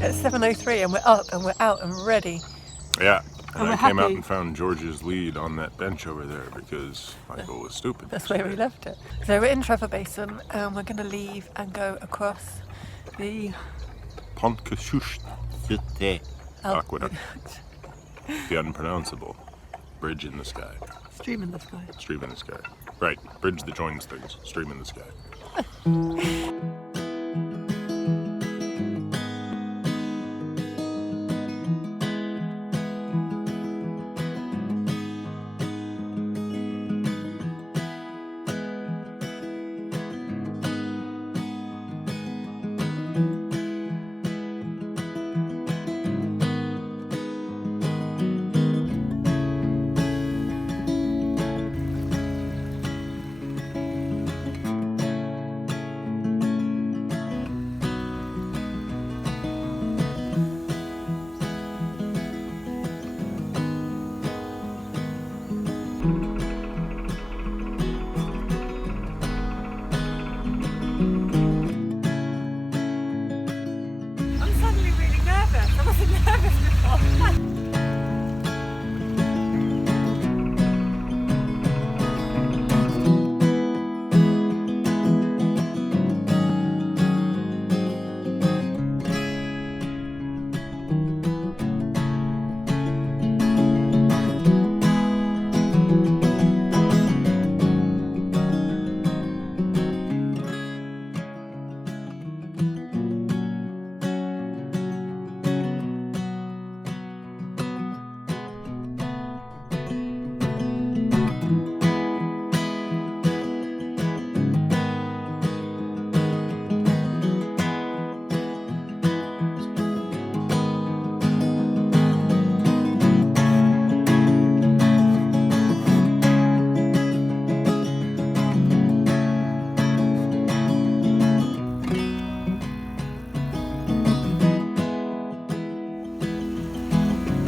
It's 7:03 and we're up and we're out and ready. Yeah, and we're I came out happy. and found George's lead on that bench over there because Michael was stupid. That's where we left it. So we're in Trevor Basin and we're going to leave and go across the Pontcysyllte Aqueduct. The unpronounceable bridge in the sky. Stream in the sky. Stream in the sky. Right, bridge that joins things. Stream in the sky.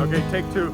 Okay, take two.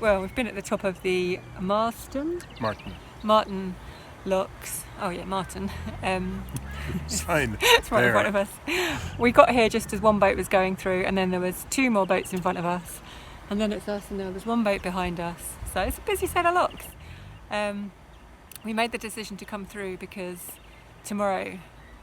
we've been at the top of the Marton Locks. Oh yeah, Marton. Sign. It's right in front of us. We got here just as one boat was going through, and then there was 2 more boats in front of us, and then it's us, and now there's 1 boat behind us. So it's a busy set of locks. We made the decision to come through because tomorrow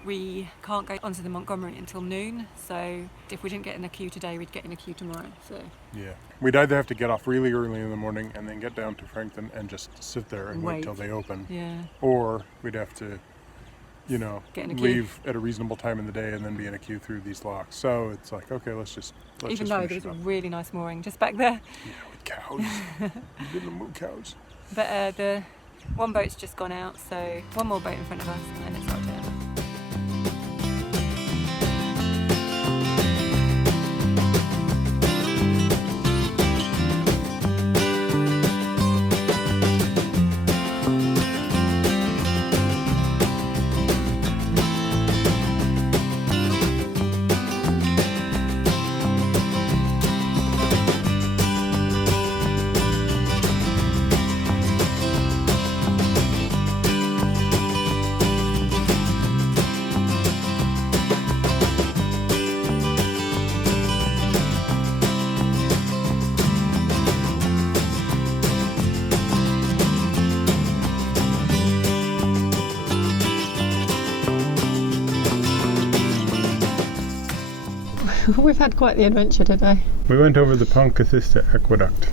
we can't go onto the Montgomery until noon, so if we didn't get in a queue today, we'd get in a queue tomorrow. So yeah, we'd either have to get off really early in the morning and then get down to Frankton and just sit there and wait till they open. Yeah. Or we'd have to, get in a queue. leave at a reasonable time in the day and then be in a queue through these locks. So it's like, okay, let's even though there's a really nice mooring just back there. Yeah, with cows. You didn't move cows. But the 1 boat's just gone out, so 1 more boat in front of us, and then it's our turn. We've had quite the adventure today. We went over the Pontcysyllte Aqueduct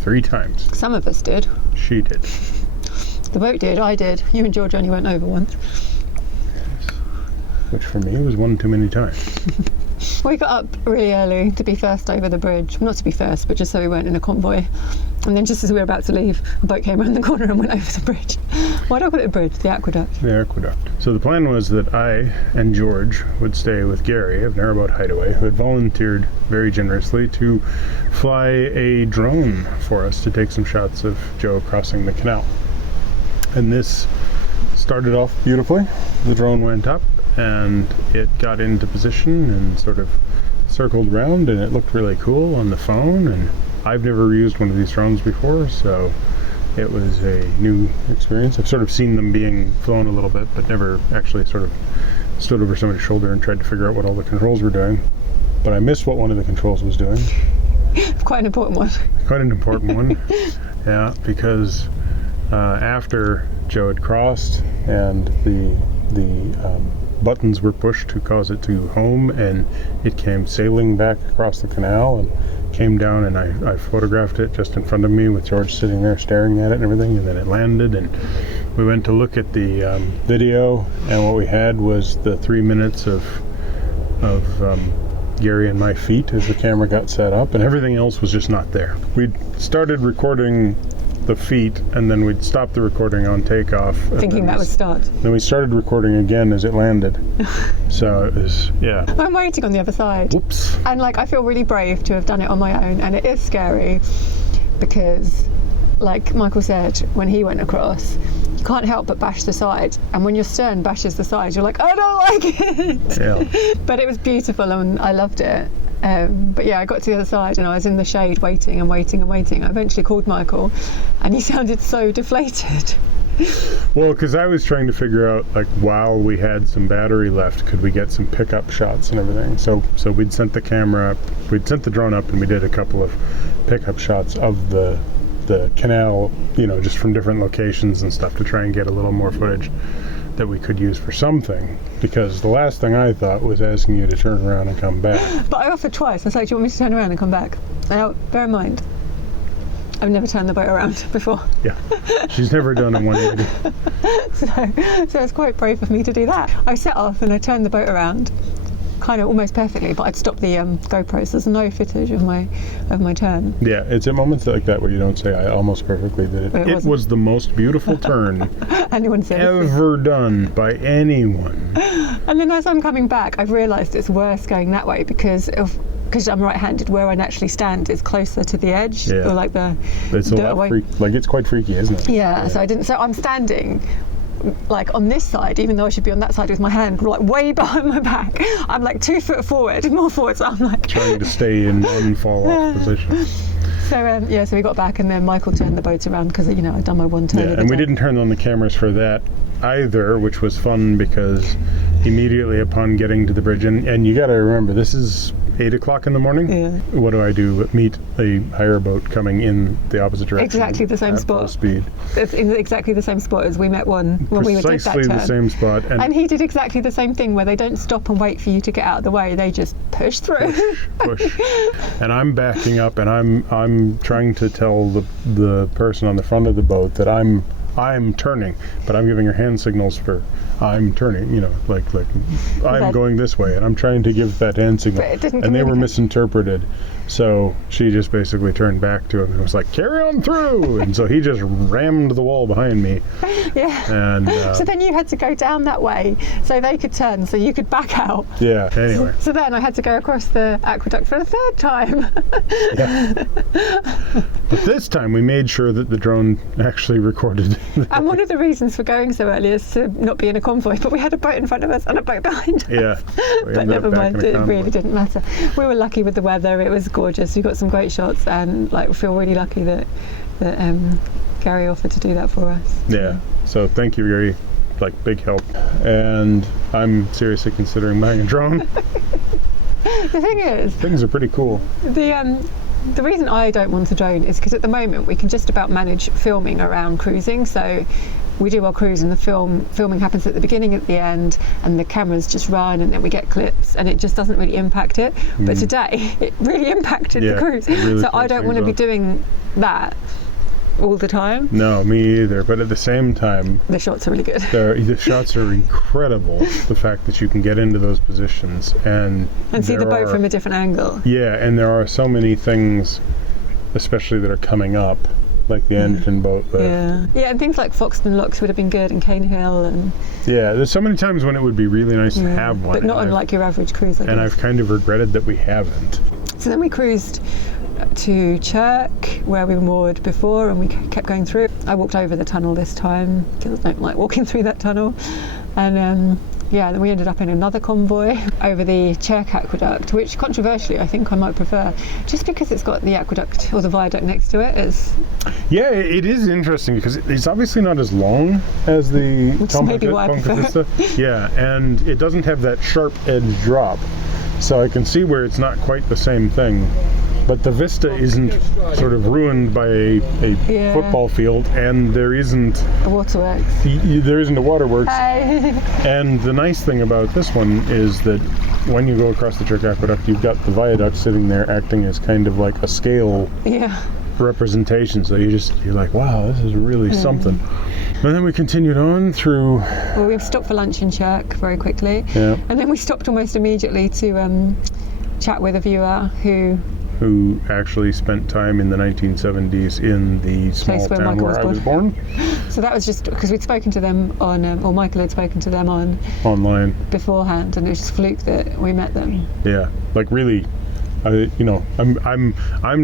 3 times. Some of us did. She did. The boat did, I did. You and George only went over once. Yes. Which for me was 1 too many times. We got up really early to be first over the bridge. Not to be first, but just so we weren't in a convoy. And then just as we were about to leave, a boat came around the corner and went over the bridge. Why do I call it a bridge? The aqueduct. The aqueduct. So the plan was that I and George would stay with Gary of Narrowboat Hideaway, who had volunteered very generously to fly a drone for us to take some shots of Joe crossing the canal. And this started off beautifully. The drone went up and it got into position and sort of circled around, and it looked really cool on the phone. And I've never used one of these drones before, so it was a new experience. I've sort of seen them being flown a little bit, but never actually sort of stood over somebody's shoulder and tried to figure out what all the controls were doing. But I missed what one of the controls was doing. Quite an important one. Quite an important one. Yeah, because after Joe had crossed and the buttons were pushed to cause it to home, and it came sailing back across the canal and came down, and I photographed it just in front of me with George sitting there staring at it and everything, and then it landed, and we went to look at the video, and what we had was the 3 minutes of Gary and my feet as the camera got set up, and everything else was just not there. We'd started recording the feet, and then we'd stop the recording on takeoff. Thinking that would start. Then we started recording again as it landed. So it was, yeah. I'm waiting on the other side. Whoops. And I feel really brave to have done it on my own, and it is scary because, like Michael said, when he went across, you can't help but bash the side, and when your stern bashes the side, you're like, I don't like it. Yeah. But it was beautiful, and I loved it. But yeah, I got to the other side and I was in the shade waiting and waiting and waiting. I eventually called Michael and he sounded so deflated. Well, because I was trying to figure out, while we had some battery left, could we get some pickup shots and everything. So we'd sent the camera up, we'd sent the drone up, and we did a couple of pickup shots of the canal, just from different locations and stuff to try and get a little more footage that we could use for something, because the last thing I thought was asking you to turn around and come back. But I offered twice. I was like, do you want me to turn around and come back? Now, bear in mind, I've never turned the boat around before. Yeah, she's never done a 180. So it's quite brave of me to do that. I set off and I turned the boat around, kind of almost perfectly, but I'd stopped the GoPro, so there's no footage of my turn. Yeah, it's at moments like that where you don't say I almost perfectly did it. It was the most beautiful turn ever done by anyone. And then as I'm coming back, I've realised it's worse going that way because I'm right-handed. Where I naturally stand is closer to the edge, yeah. Or it's a lot it's quite freaky, isn't it? Yeah. So I'm standing on this side, even though I should be on that side with my hand way behind my back. I'm 2 foot forward, more forward, so I'm trying to stay in one fall off position. So we got back, and then Michael turned the boat around because I'd done my one turn. Yeah, and we didn't turn on the cameras for that either, which was fun because immediately upon getting to the bridge, and you got to remember, this is 8 o'clock in the morning. Yeah. What do? Meet a hire boat coming in the opposite direction. Exactly the same at spot. Full speed. It's in exactly the same spot as we met one when we did that turn. Precisely the same spot. And he did exactly the same thing, where they don't stop and wait for you to get out of the way. They just push through. Push. And I'm backing up, and I'm trying to tell the person on the front of the boat that I'm turning, but I'm giving her hand signals for I'm turning, like I'm going this way, and I'm trying to give that hand signal, and they were misinterpreted. So she just basically turned back to him and was like, "Carry on through," and so he just rammed the wall behind me. Yeah. And so then you had to go down that way so they could turn, so you could back out. Yeah. Anyway. So then I had to go across the aqueduct for a third time. Yeah. But this time we made sure that the drone actually recorded. And one of the reasons for going so early is to not be in a convoy, but we had a boat in front of us and a boat behind us. Yeah. But never mind, it really didn't matter. We were lucky with the weather. It was gorgeous. We got some great shots, and we feel really lucky that Gary offered to do that for us. Yeah. So thank you, Gary. Big help. And I'm seriously considering buying a drone. The thing is, things are pretty cool. The reason I don't want a drone is because at the moment we can just about manage filming around cruising. So we do our cruise, and the filming happens at the beginning, at the end, and the cameras just run, and then we get clips, and it just doesn't really impact it. But today it really impacted the cruise. Really, so I don't want to be doing that all the time. No, me either. But at the same time, the shots are really good. The shots are incredible. The fact that you can get into those positions and see the boat from a different angle. Yeah, and there are so many things, especially that are coming up, like the engine boat. Yeah, and things like Marton Locks would have been good, and Cane Hill, and there's so many times when it would be really nice to have one, but not unlike your average cruise. And I've kind of regretted that we haven't. So then we cruised to Chirk, where we were moored before, and we kept going through. I walked over the tunnel this time because I don't like walking through that tunnel, and then we ended up in another convoy over the Chirk Aqueduct, which controversially I think I might prefer, just because it's got the aqueduct or the viaduct next to it. It is interesting because it's obviously not as long as the Pontcysyllte. Yeah, and it doesn't have that sharp edge drop, so I can see where it's not quite the same thing. But the vista isn't sort of ruined by a football field, and there isn't a waterworks. There isn't a waterworks. Hi. And the nice thing about this one is that when you go across the Chirk Aqueduct, you've got the viaduct sitting there acting as kind of like a scale representation. So you're like, wow, this is really something. And then we continued on through. Well, we stopped for lunch in Chirk very quickly. Yeah. And then we stopped almost immediately to chat with a viewer who actually spent time in the 1970s in the small town where I was born. So that was just because we'd spoken to them on, or Michael had spoken to them online beforehand, and it was just fluke that we met them. Yeah, really. I'm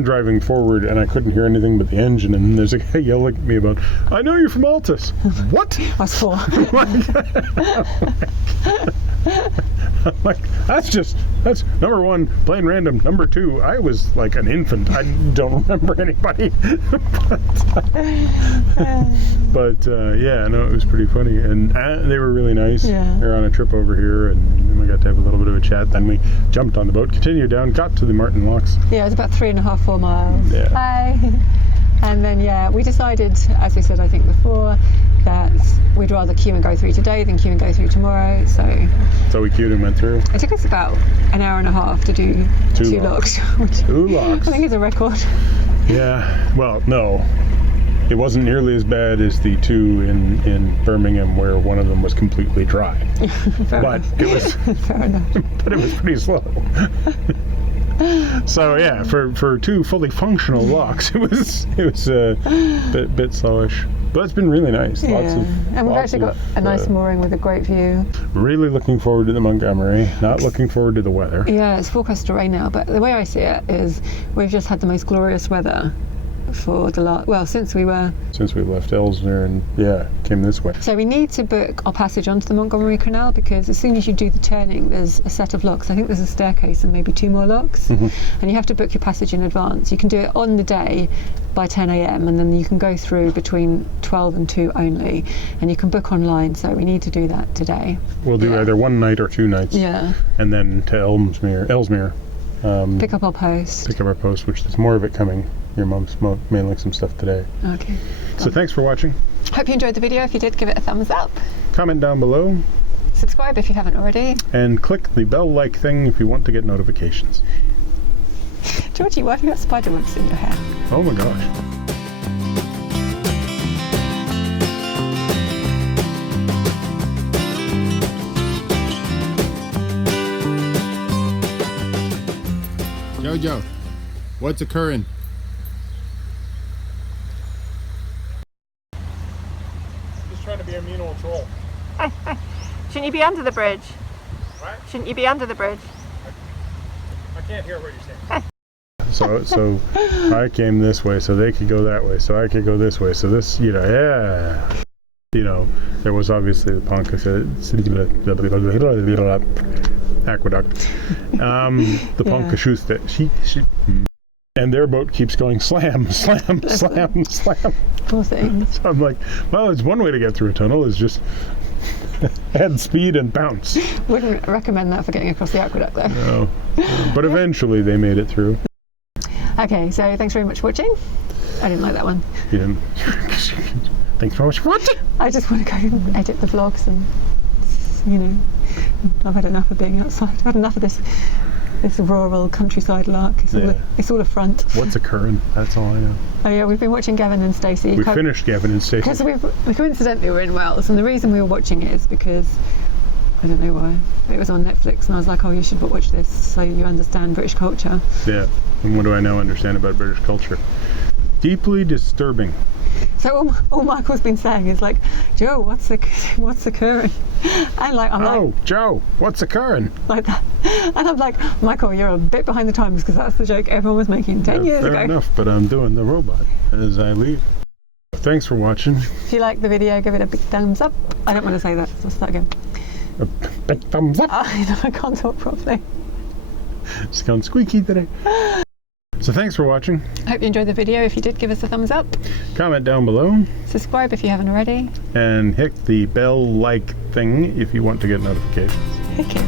driving forward and I couldn't hear anything but the engine, and there's a guy yelling at me about, "I know you're from Altus." What? I was 4. I'm like, that's number 1, plain random. Number 2, I was like an infant. I don't remember anybody. It was pretty funny, and they were really nice. Yeah. They're on a trip over here, and we got to have a little bit of a chat. Then we jumped on the boat, continued down, got to the Marton Locks. Yeah, it was about 3.5-4 miles. Yeah. Hi. And then we decided, as we said I think before, that we'd rather queue and go through today than queue and go through tomorrow. So we queued and went through. It took us about an hour and a half to do 2 locks. 2 locks. I think it's a record. Yeah. Well, no. It wasn't nearly as bad as the 2 in Birmingham, where one of them was completely dry. But it was fair enough. But it was pretty slow. So for 2 fully functional locks, it was a bit slowish. But it's been really nice. And we've actually got a nice mooring with a great view. Really looking forward to the Montgomery. Not looking forward to the weather. Yeah, it's forecast to rain now, but the way I see it is we've just had the most glorious weather for the last, well, since we left Ellesmere and came this way. So we need to book our passage onto the Montgomery Canal, because as soon as you do the turning, there's a set of locks. I think there's a staircase and maybe 2 more locks, and you have to book your passage in advance. You can do it on the day by 10 a.m. and then you can go through between 12 and 2 only, and you can book online. So we need to do that today. We'll do either 1 night or 2 nights. Yeah. And then to Ellesmere. Pick up our post. Pick up our post, which there's more of it coming. Your mum's mailing some stuff today. Okay. So thanks for watching. Hope you enjoyed the video. If you did, give it a thumbs up. Comment down below. Subscribe if you haven't already. And click the bell-like thing if you want to get notifications. Georgie, why have you got spider webs in your hair? Oh my gosh. Jojo, what's occurring? I'm just trying to be a mean old troll. Shouldn't you be under the bridge? What? Shouldn't you be under the bridge? I can't hear what you're saying. So I came this way so they could go that way, so I could go this way, so this, there was obviously the Pontcysyllte Aqueduct, the Pontcysyllte, and their boat keeps going slam, slam, slam, slam. Poor things. So I'm like, well, it's one way to get through a tunnel is just add speed and bounce. Wouldn't recommend that for getting across the aqueduct though. No, but eventually they made it through. Okay, so thanks very much for watching. I didn't like that one. You didn't. Thanks for watching. I just want to go and edit the vlogs, and I've had enough of being outside. I've had enough of this rural countryside lark. It's all a front. What's occurring? That's all I know. Oh yeah, we've been watching Gavin and Stacey. We finished Gavin and Stacey. Because coincidentally we're in Wales, and the reason we were watching it is because I don't know why. It was on Netflix, and I was like, oh, you should watch this so you understand British culture. Yeah, and what do I now understand about British culture? Deeply disturbing. So all Michael's been saying is like, Joe, what's occurring? And like, Joe, what's occurring? Like that. And I'm like, Michael, you're a bit behind the times, because that's the joke everyone was making 10 years ago. Fair enough, but I'm doing the robot as I leave. Thanks for watching. If you like the video, give it a big thumbs up. I don't want to say that, so let's start again. A big thumbs up. I can't talk properly. It's gone squeaky today. So thanks for watching. I hope you enjoyed the video. If you did, give us a thumbs up. Comment down below. Subscribe if you haven't already. And hit the bell-like thing if you want to get notifications. Okay.